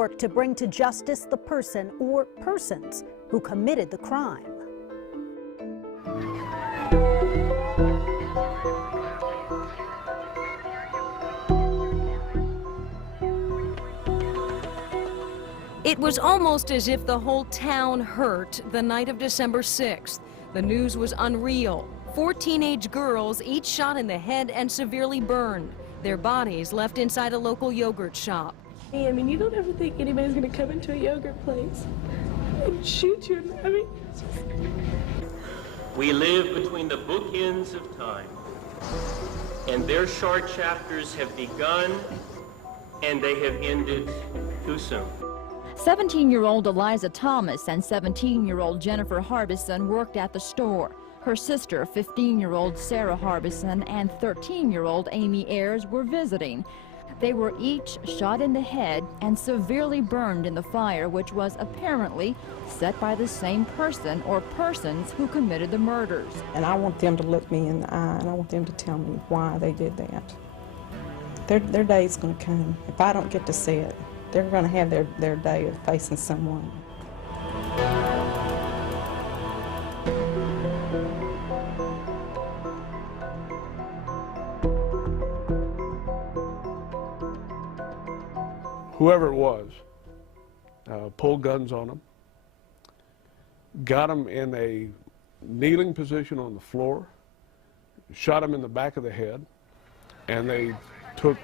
work to bring to justice the person or persons who committed the crime. It was almost as if the whole town hurt the night of December 6th. The news was unreal. 4 teenage girls, each shot in the head and severely burned. Their bodies left inside a local yogurt shop. I mean, you don't ever think anybody's going to come into a yogurt place and shoot you. I mean, we live between the bookends of time, and their short chapters have begun, and they have ended too soon. 17-year-old Eliza Thomas and 17-year-old Jennifer Harbison worked at the store. Her sister, 15-year-old Sarah Harbison, and 13-year-old Amy Ayers were visiting. They were each shot in the head and severely burned in the fire, which was apparently set by the same person or persons who committed the murders. And I want them to look me in the eye, and I want them to tell me why they did that. Their day's going to come. If I don't get to see it, they're going to have their day of facing someone. Whoever it was, pulled guns on them, got them in a kneeling position on the floor, shot them in the back of the head, and they took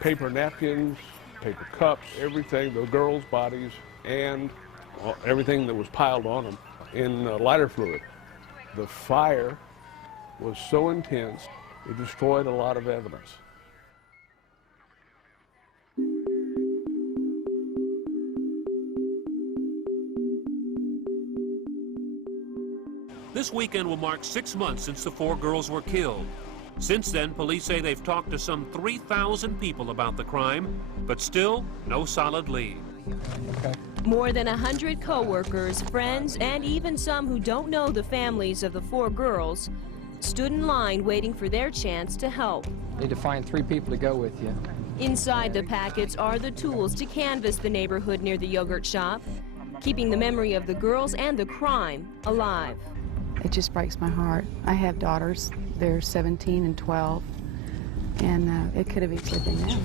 paper napkins, paper cups, everything, the girls' bodies, and everything that was piled on them in lighter fluid. The fire was so intense, it destroyed a lot of evidence. This weekend will mark 6 months since the 4 girls were killed. Since then, police say they've talked to some 3,000 people about the crime, but still no solid lead. More than 100 co-workers, friends, and even some who don't know the families of the 4 girls stood in line waiting for their chance to help. Need to find 3 people to go with you. Inside the packets are the tools to canvass the neighborhood near the yogurt shop, keeping the memory of the girls and the crime alive. It just breaks my heart. I have daughters. They're 17 and 12, and it could have easily been them.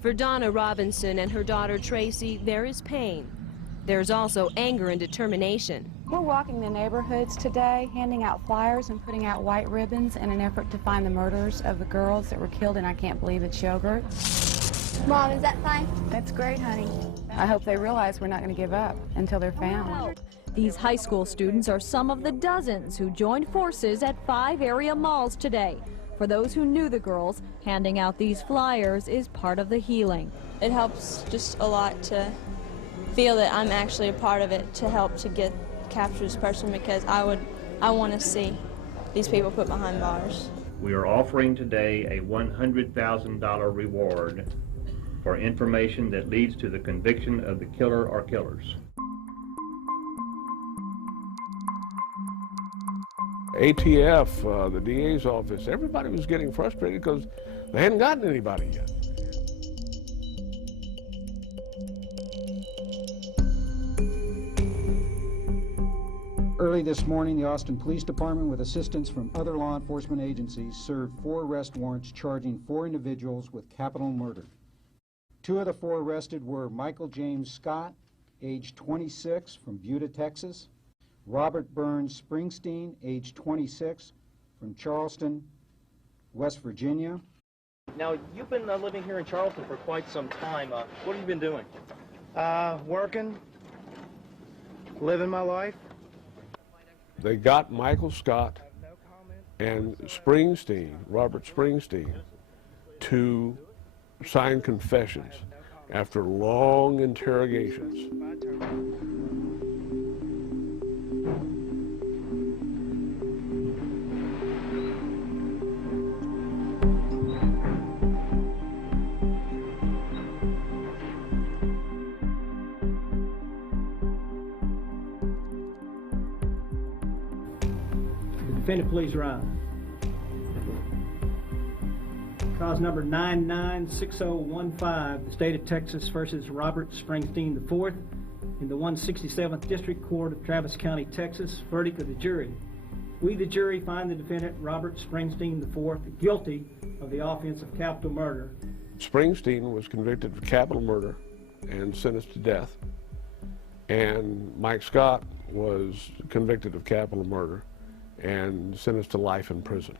For Donna Robinson and her daughter Tracy, there is pain. There's also anger and determination. We're walking the neighborhoods today, handing out flyers and putting out white ribbons in an effort to find the murderers of the girls that were killed, and I can't believe it's yogurt. Mom, is that fine? That's great, honey. I hope they realize we're not going to give up until they're found. These high school students are some of the dozens who joined forces at 5 area malls today. For those who knew the girls, handing out these flyers is part of the healing. It helps just a lot to feel that I'm actually a part of it, to help to capture this person, because I want to see these people put behind bars. We are offering today a $100,000 reward for information that leads to the conviction of the killer or killers. ATF, the DA's office, everybody was getting frustrated because they hadn't gotten anybody yet. Early this morning, the Austin Police Department, with assistance from other law enforcement agencies, served 4 arrest warrants charging 4 individuals with capital murder. 2 of the 4 arrested were Michael James Scott, age 26, from Buda, Texas; Robert Burns Springsteen, age 26, from Charleston, West Virginia. Now, you've been living here in Charleston for quite some time. What have you been doing? Working, living my life. They got Michael Scott and Springsteen, Robert Springsteen, to sign confessions after long interrogations. Defendant, please rise. Cause number 996015, the state of Texas versus Robert Springsteen IV in the 167th District Court of Travis County, Texas. Verdict of the jury. We, the jury, find the defendant, Robert Springsteen IV, guilty of the offense of capital murder. Springsteen was convicted of capital murder and sentenced to death. And Mike Scott was convicted of capital murder and sentenced to life in prison.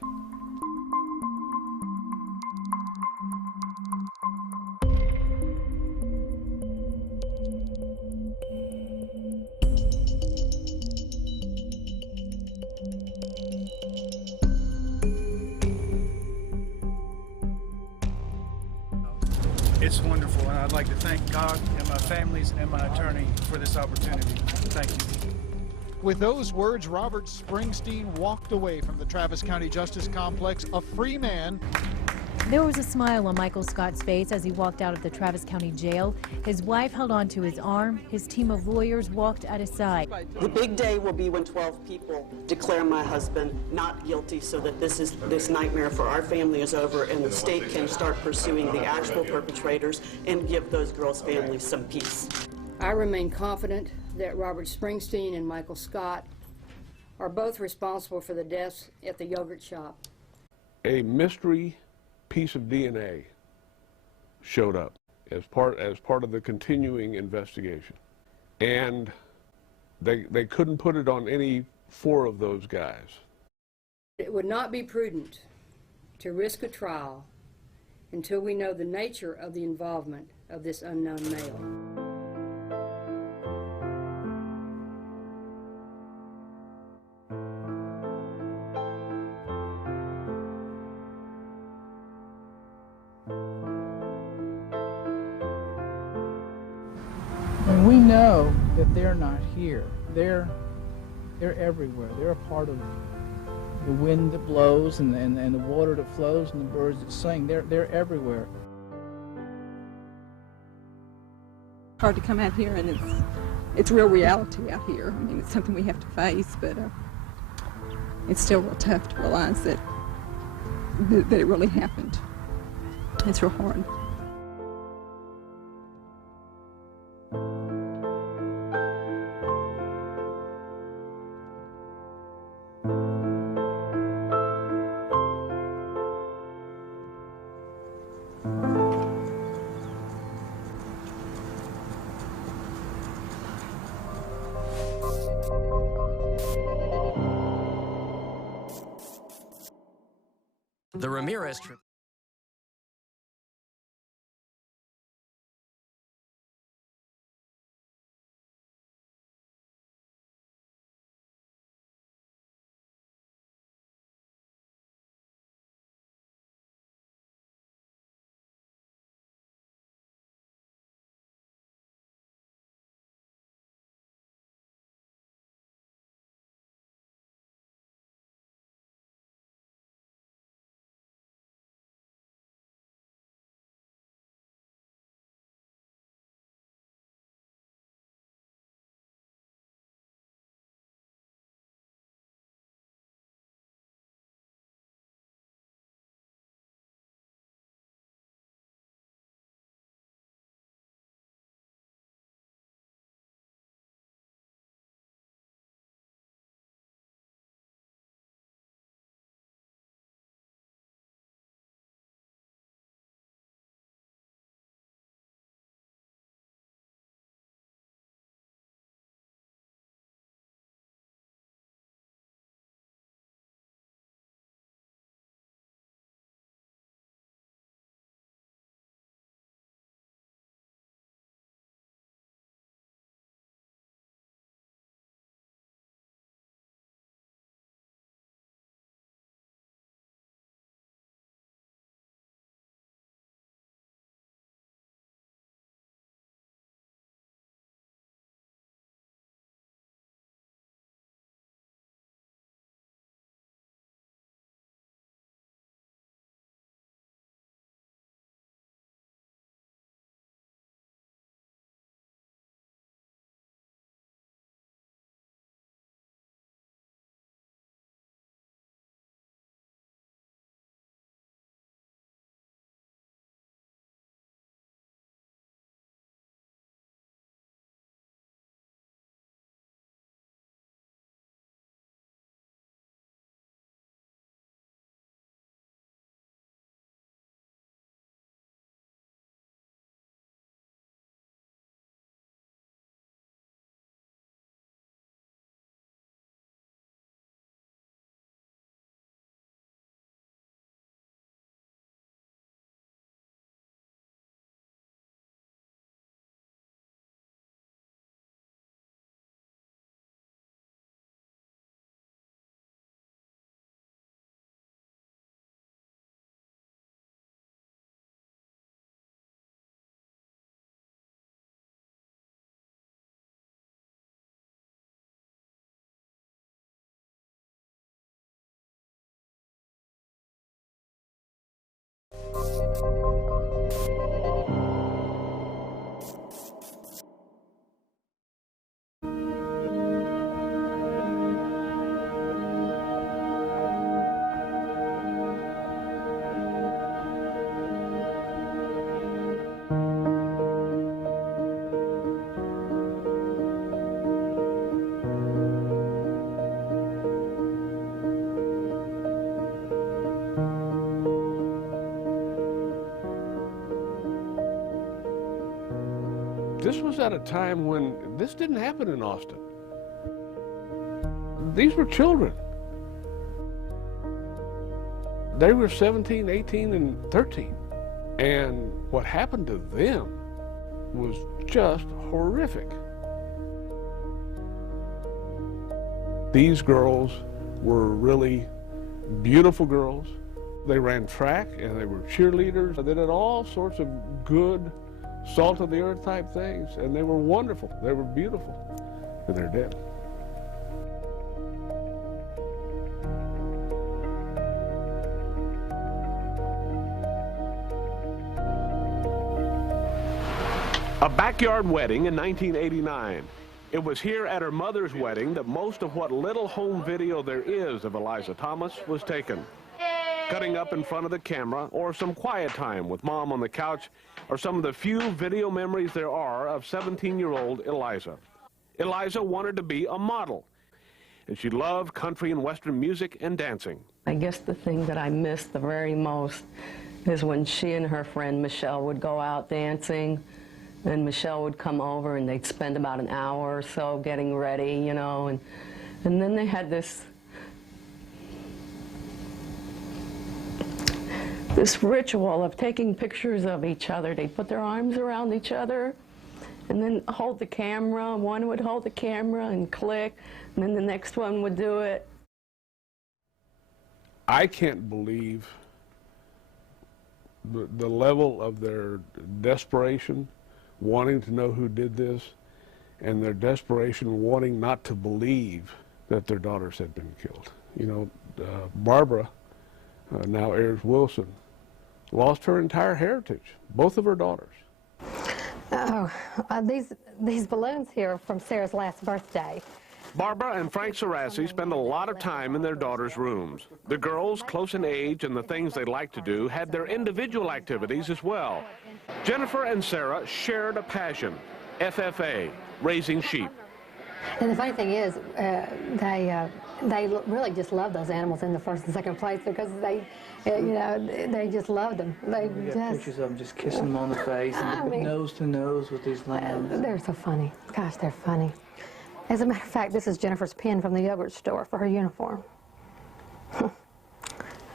It's wonderful, and I'd like to thank God and my families and my attorney for this opportunity. Thank you. With those words, Robert Springsteen walked away from the Travis County Justice Complex a free man. There was a smile on Michael Scott's face as he walked out of the Travis County Jail. His wife held on to his arm. His team of lawyers walked at his side. The big day will be when 12 people declare my husband not guilty, so that this nightmare for our family is over and the state can start pursuing the actual perpetrators and give those girls' families some peace. I remain confident that Robert Springsteen and Michael Scott are both responsible for the deaths at the yogurt shop. A mystery piece of DNA showed up as part of the continuing investigation, and they couldn't put it on any four of those guys. It would not be prudent to risk a trial until we know the nature of the involvement of this unknown male. We know that they're not here. They're everywhere. They're a part of the wind that blows and the water that flows and the birds that sing. They're everywhere. Hard to come out here, and it's real reality out here. I mean, it's something we have to face, but it's still real tough to realize that it really happened. It's real hard. The Ramirez trip. This was at a time when this didn't happen in Austin. These were children. They were 17, 18, and 13. And what happened to them was just horrific. These girls were really beautiful girls. They ran track and they were cheerleaders. They did all sorts of good, salt of the earth type things, and they were wonderful. They were beautiful, and they're dead. A backyard wedding in 1989. It was here at her mother's wedding that most of what little home video there is of Eliza Thomas was taken. Cutting up in front of the camera, or some quiet time with Mom on the couch, are some of the few video memories there are of 17-year-old Eliza. Eliza wanted to be a model, and she loved country and western music and dancing. I guess the thing that I miss the very most is when she and her friend Michelle would go out dancing, and Michelle would come over and they'd spend about an hour or so getting ready, you know, and then they had this ritual of taking pictures of each other. They'd put their arms around each other and then hold the camera. One would hold the camera and click, and then the next one would do it. I can't believe the level of their desperation, wanting to know who did this, and their desperation wanting not to believe that their daughters had been killed. You know, Barbara, now Ayers Wilson, lost her entire heritage, both of her daughters. Oh, these balloons here are from Sarah's last birthday. Barbara and Frank Sarassi spend a lot of time in their daughters' rooms. The girls, close in age and the things they like to do, had their individual activities as well. Jennifer and Sarah shared a passion, FFA, raising sheep. And the funny thing is, they really just love those animals in the first and second place because they just love them. We got pictures of them just kissing them on the face and nose to nose with these lambs. They're so funny. Gosh, they're funny. As a matter of fact, this is Jennifer's pin from the yogurt store for her uniform. I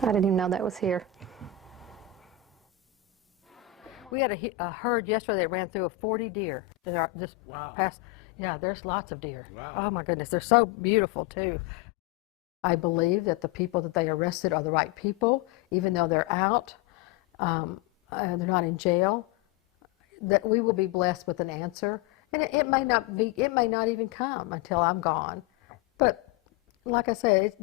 didn't even know that was here. We had a herd yesterday that ran through 40 deer. Just past. Yeah, there's lots of deer. Wow. Oh my goodness, they're so beautiful too. I believe that the people that they arrested are the right people, even though they're out, they're not in jail, that we will be blessed with an answer. And it may not even come until I'm gone. But like I said,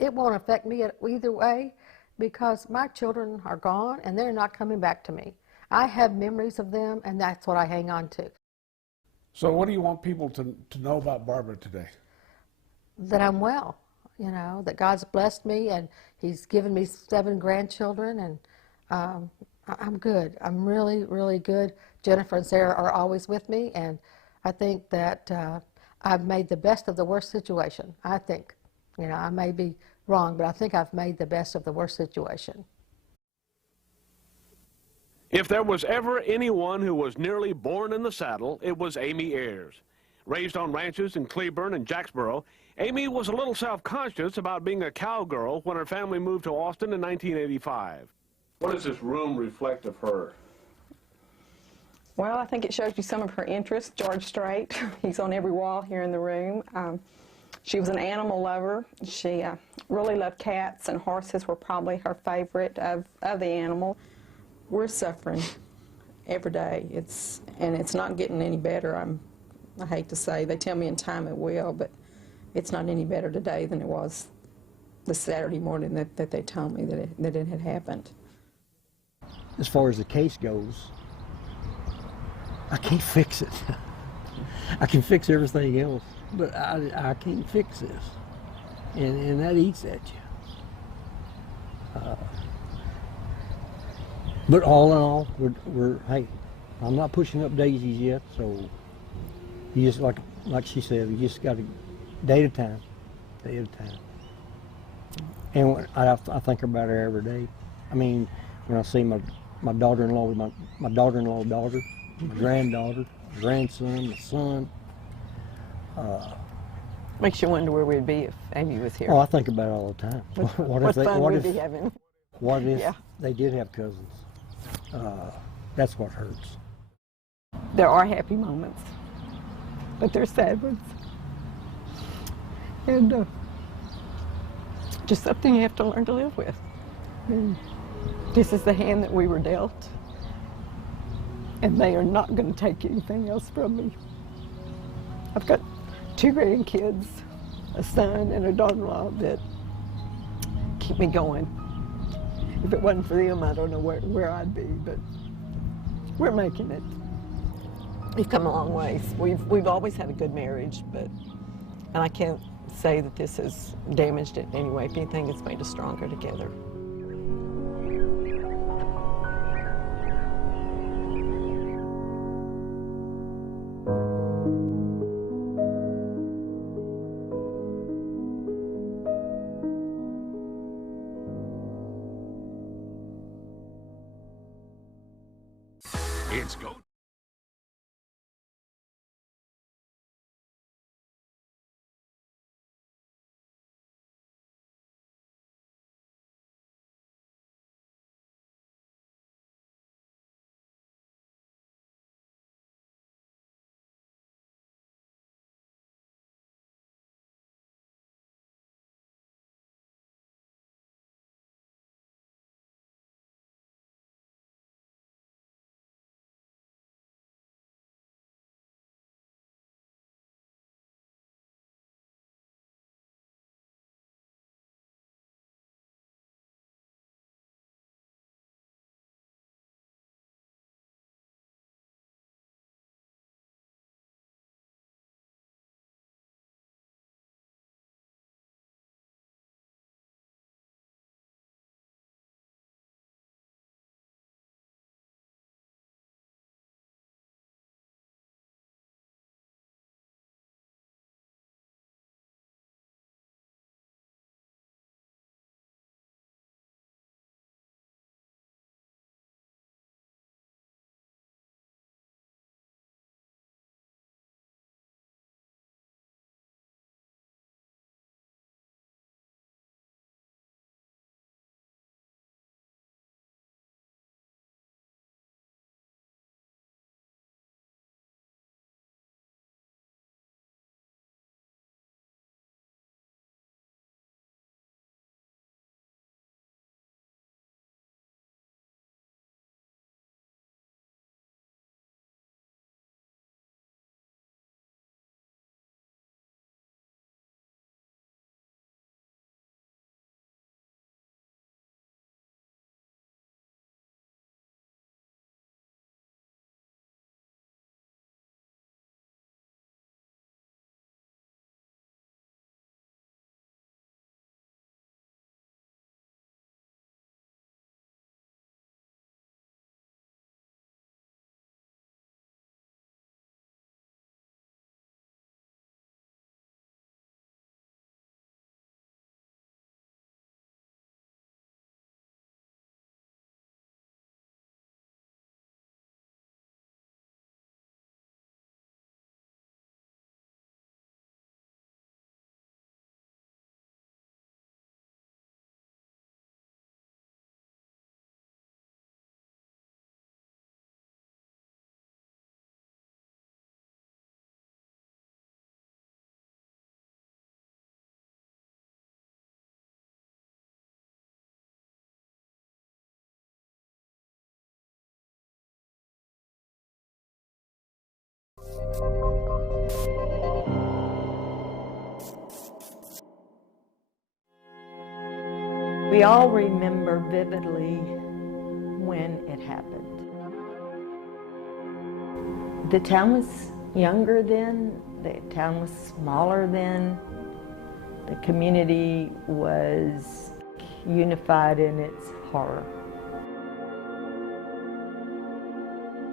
it won't affect me either way because my children are gone and they're not coming back to me. I have memories of them and that's what I hang on to. So what do you want people to know about Barbara today? That I'm well, you know, that God's blessed me and He's given me 7 grandchildren, and I'm good. I'm really, really good. Jennifer and Sarah are always with me, and I think that I've made the best of the worst situation. I think, you know, I may be wrong, but I think I've made the best of the worst situation. If there was ever anyone who was nearly born in the saddle, it was Amy Ayers. Raised on ranches in Cleburne and Jacksboro, Amy was a little self-conscious about being a cowgirl when her family moved to Austin in 1985. What does this room reflect of her? Well, I think it shows you some of her interests. George Strait, he's on every wall here in the room. She was an animal lover. She really loved cats, and horses were probably her favorite of the animal. We're suffering every day. It's not getting any better. I hate to say, they tell me in time it will, but it's not any better today than it was the Saturday morning that they told me that it had happened. as far as the case goes, I can't fix it. I can fix everything else, but I can't fix this. And that eats at you. But all in all, hey, I'm not pushing up daisies yet, so you just, like she said, you just got to, day at a time, day at a time. And I think about her every day. I mean, when I see my daughter-in-law with my daughter-in-law daughter, my granddaughter, my grandson, my son. Makes you wonder where we'd be if Amy was here. Oh, I think about it all the time. What fun we'd be having. What if they did have cousins? That's what hurts. There are happy moments, but there's sad ones. And just something you have to learn to live with. And this is the hand that we were dealt, and they are not going to take anything else from me. I've got 2 grandkids, a son and a daughter-in-law that keep me going. If it wasn't for them, I don't know where I'd be, but we're making it. We've come a long ways. We've always had a good marriage, and I can't say that this has damaged it in any way. If anything, it's made us stronger together. It's go. We all remember vividly when it happened. The town was younger then, the town was smaller then, the community was unified in its horror.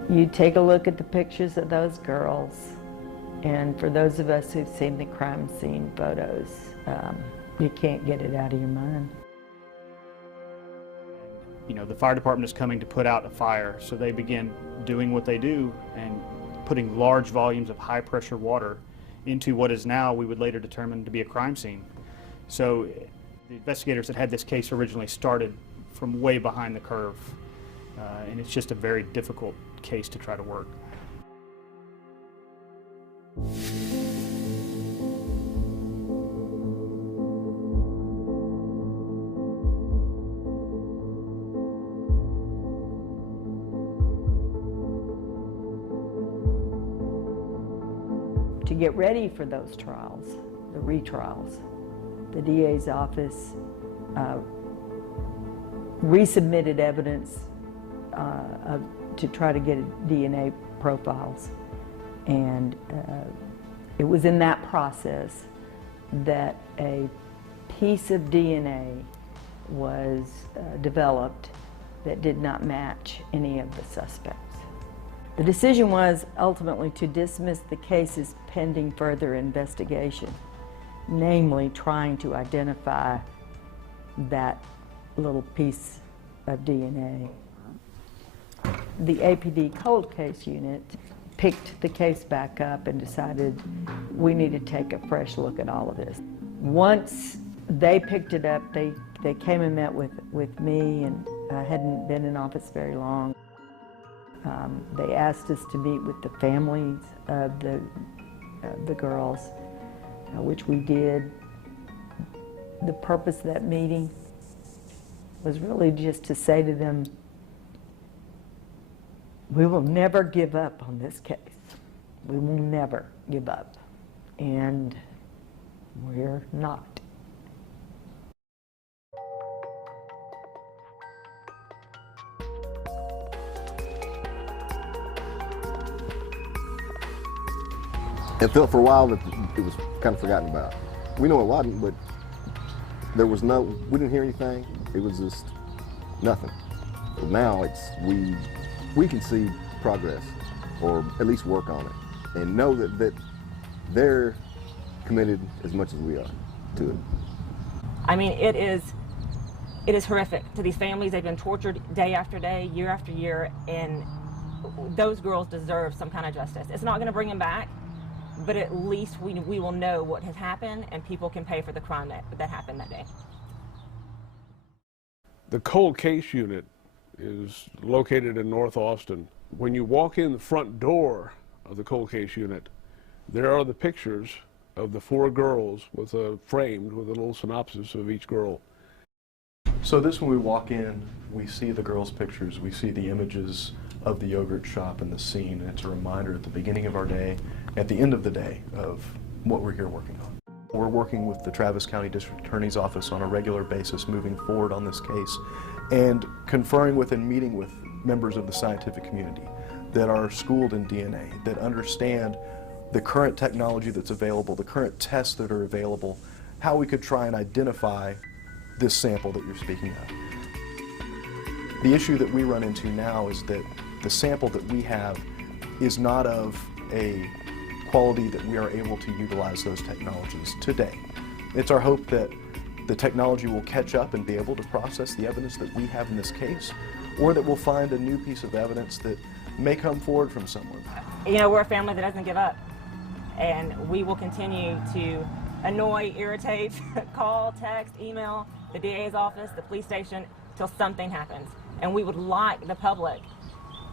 You take a look at the pictures of those girls, and for those of us who've seen the crime scene photos, you can't get it out of your mind. You know, the fire department is coming to put out a fire, so they begin doing what they do and putting large volumes of high pressure water into what is now, we would later determine, to be a crime scene. So the investigators that had this case originally started from way behind the curve, and it's just a very difficult case to try to work. To get ready for those trials, the retrials, the DA's office resubmitted evidence to try to get DNA profiles. And it was in that process that a piece of DNA was developed that did not match any of the suspects. The decision was ultimately to dismiss the cases pending further investigation, namely trying to identify that little piece of DNA. The APD cold case unit picked the case back up and decided we need to take a fresh look at all of this. Once they picked it up, they came and met with me, and I hadn't been in office very long. They asked us to meet with the families of the girls, which we did. The purpose of that meeting was really just to say to them, we will never give up on this case. We will never give up. And we're not. It felt for a while that it was kind of forgotten about. We know it wasn't, but there was we didn't hear anything. It was just nothing. But now we can see progress, or at least work on it, and know that they're committed as much as we are to it. I mean, it is horrific to these families. They've been tortured day after day, year after year, and those girls deserve some kind of justice. It's not going to bring them back, but at least we will know what has happened, and people can pay for the crime that happened that day. The cold case unit is located in North Austin. When you walk in the front door of the cold case unit, there are the pictures of the 4 girls framed with a little synopsis of each girl. So when we walk in, we see the girls' pictures, we see the images of the yogurt shop and the scene, and it's a reminder at the beginning of our day, at the end of the day, of what we're here working on. We're working with the Travis County District Attorney's Office on a regular basis moving forward on this case, and conferring with and meeting with members of the scientific community that are schooled in DNA, that understand the current technology that's available, the current tests that are available, how we could try and identify this sample that you're speaking of. The issue that we run into now is that the sample that we have is not of a quality that we are able to utilize those technologies today. It's our hope that the technology will catch up and be able to process the evidence that we have in this case, or that we'll find a new piece of evidence that may come forward from someone. You know, we're a family that doesn't give up, and we will continue to annoy, irritate, call, text, email the DA's office, the police station, till something happens. And we would like the public,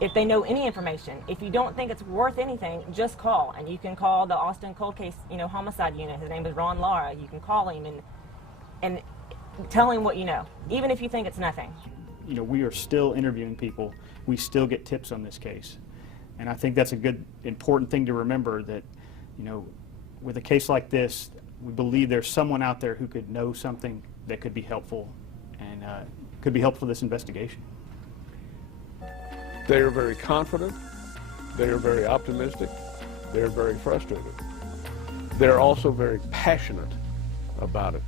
if they know any information, if you don't think it's worth anything, just call. And you can call the Austin Cold Case, homicide unit. His name is Ron Lara. You can call him and tell him what you know, even if you think it's nothing. You know, we are still interviewing people. We still get tips on this case. And I think that's a good, important thing to remember, that, with a case like this, we believe there's someone out there who could know something that could be helpful, and could be helpful for this investigation. They are very confident. They are very optimistic. They're very frustrated. They're also very passionate about it.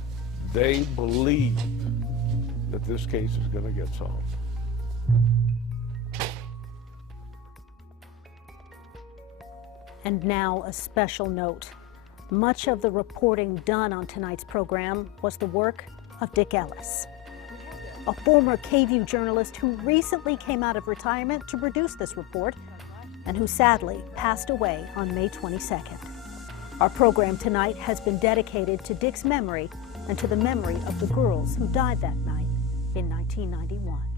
They believe that this case is going to get solved. And now a special note. Much of the reporting done on tonight's program was the work of Dick Ellis, a former KVUE journalist who recently came out of retirement to produce this report and who sadly passed away on May 22nd. Our program tonight has been dedicated to Dick's memory and to the memory of the girls who died that night in 1991.